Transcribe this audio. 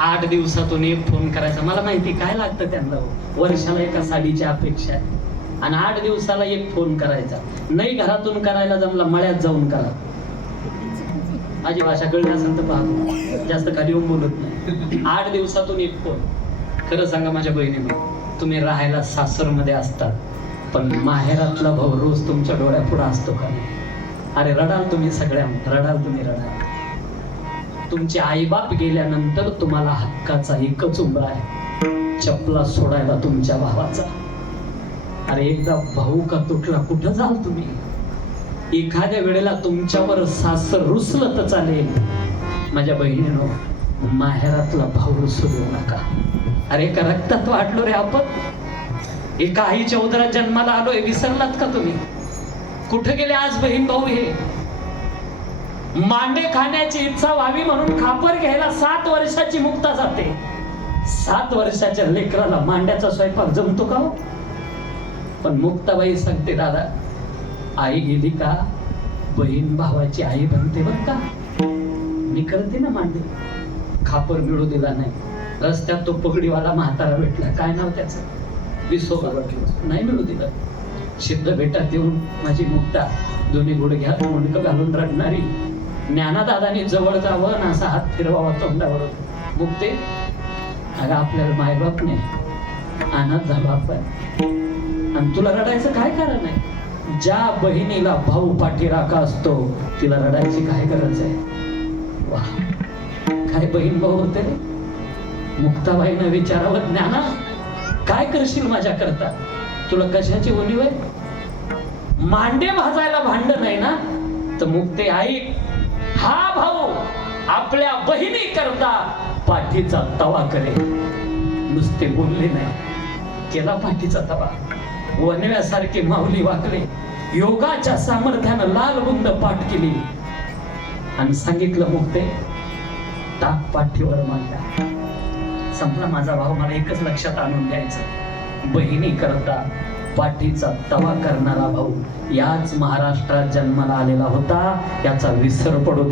आठ दिवसातून एक फोन करायचा. मला माहिती काय लागतं त्यांना हो? वर्षाला एका साडीची अपेक्षा आहे. आणि आठ दिवसाला एक फोन करायचा. नाही घरातून करायला जमला मळ्यात जाऊन करा. माझी भाषा कळली असेल तर पाहतो जास्त खाली येऊन बोलत नाही. आठ दिवसातून एक फोन खरं सांगा माझ्या बहिणीनं तुम्ही राहायला सासरमध्ये असतात पण माहेरातला भाऊ रोज तुमच्या डोळ्यापुढे असतो का? अरे रडाल तुम्ही सगळ्या रडाल तुम्ही रडाल. तुमचे आईबाप गेल्यानंतर तुम्हाला हक्काचा एकच उंबरा आहे. चपला सोडायला तुमच्या भावाचा. अरे एकदा भाऊ का तुटला कुठं जाल तुम्ही? एखाद्या वेळेला तुमच्यावर सासर रुसलं तर चालेल. माझ्या बहिणीनं माहेरातला भाऊ रुसू देऊ नका. अरे एका रक्तात वाटलो रे आपण. एका आईच्या उदरात जन्माला आलोय विसरलात का तुम्ही? कुठे गेले आज बहीण भाऊ हे? मांडे खाण्याची इच्छा व्हावी म्हणून खापर घ्यायला सात वर्षाची मुक्ता जाते. सात वर्षाच्या लेकराला मांड्याचा स्वयंपाक जमतो का हो? पण मुक्ताबाई सांगते दादा आई गेली का? बहीण भावाची आई बनते बर का? मी करते ना मांडे. खापर मिळू दिला नाही. रस्त्यात तो पगडीवाला म्हातारा भेटला. काय नाव त्याचं? विसोबा नाही मिळू दिलं. शिद्ध भेटात येऊन माझी मुक्ता. दोन्ही गुडघ्यात मुंडकं घालून रडणारी. ज्ञानादादानी जवळ जावं आणि असा हात फिरवावा तोंडावर मुक्ते अगं आपल्याला मायबाप नाही. अनाथ झालो आपण. आणि तुला रडायचं काय कारण आहे? ज्या बहिणीला भाऊ पाठीराखा असतो तिला रडायची काय गरज आहे? वा. काय बहीण भाऊ होते? मुक्ताबाईनं विचारावं ज्ञाना काय करशील माझ्या करता तुला कशाची उणीव आहे मांडे भाजायला भांड नाही ना? तर मुक्ते आई हा भाऊ आपल्या बहिणी करता पाठीचा तवा करे नुसते बोलले नाही. केला पाठीचा तवा. वनव्यासारखे माऊली वाकले योगाच्या सामर्थ्यानं लाल बुंद पाठ केली. आणि सांगितलं मुक्ते टाक पाठीवर मांडला संपला माझा भाऊ मला एकच लक्षात आणून द्यायचं. बहिणी करता पाठीचा तवा करणारा भाऊ याच महाराष्ट्रात जन्माला आलेला होता. याचा विसर पडू